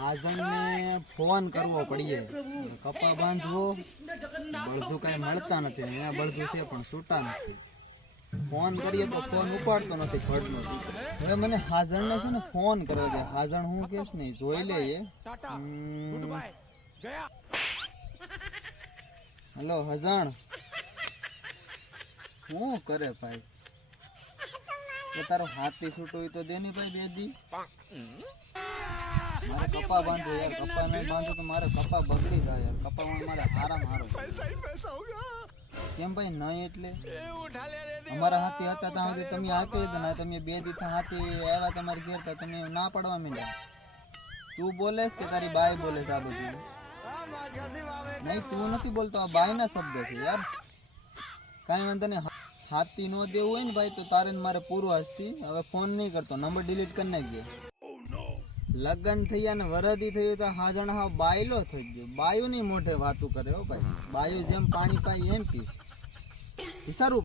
હાજણને phone કરવો પડીએ, કપા બાંધવો, બળદું કઈ મળતા નથી, અહીંયા બળદું છે પણ છૂટા નથી. ફોન કરીએ તો ફોન ઉપાડતો નથી ઘરનો. હવે મને હાજણને છે ને ફોન કરવો છે. હાજણ હું કેસ નહીં જોઈ લઈએ. હેલો હજણ, શું કરે ભાઈ? તારો હાથી છૂટો હોય તો દેની ભાઈ બે દી. મારે કપા બાંધો યાર, કપા નહીં બાંધો તો મારે કપા બગડી જાય યાર. કપામાં મારે હારામ હારો. કેમ ભાઈ નહીં એટલે અમારા હાથી હતા ત્યાં સુધી તમે હાથી હતા ને, તમે બે દી હાથી આવ્યા તમારી ઘેર હતા, તમે ના પાડવા માંડ્યા. તું બોલેસ કે તારી બાઈ બોલે છે? આ બધું નહીં, તું નથી બોલતો, આ બાઈ ના શબ્દ છે યાર. કાંઈ વાંધો નહીં, હાથી નો દેવું હોય ને ભાઈ તો તારે મારે પૂરું હસ્તી. હવે ફોન નહીં કરતો, નંબર ડિલીટ કરી નાખજે. લગ્ન થયા ને વરદી થયું તો હાજણ હાવ બાયલો થઈ ગયો. બાયું ની મોઢે વાતું કરે હો ભાઈ. બાયું જેમ પાણી પાય એમ પીસ. વિચારું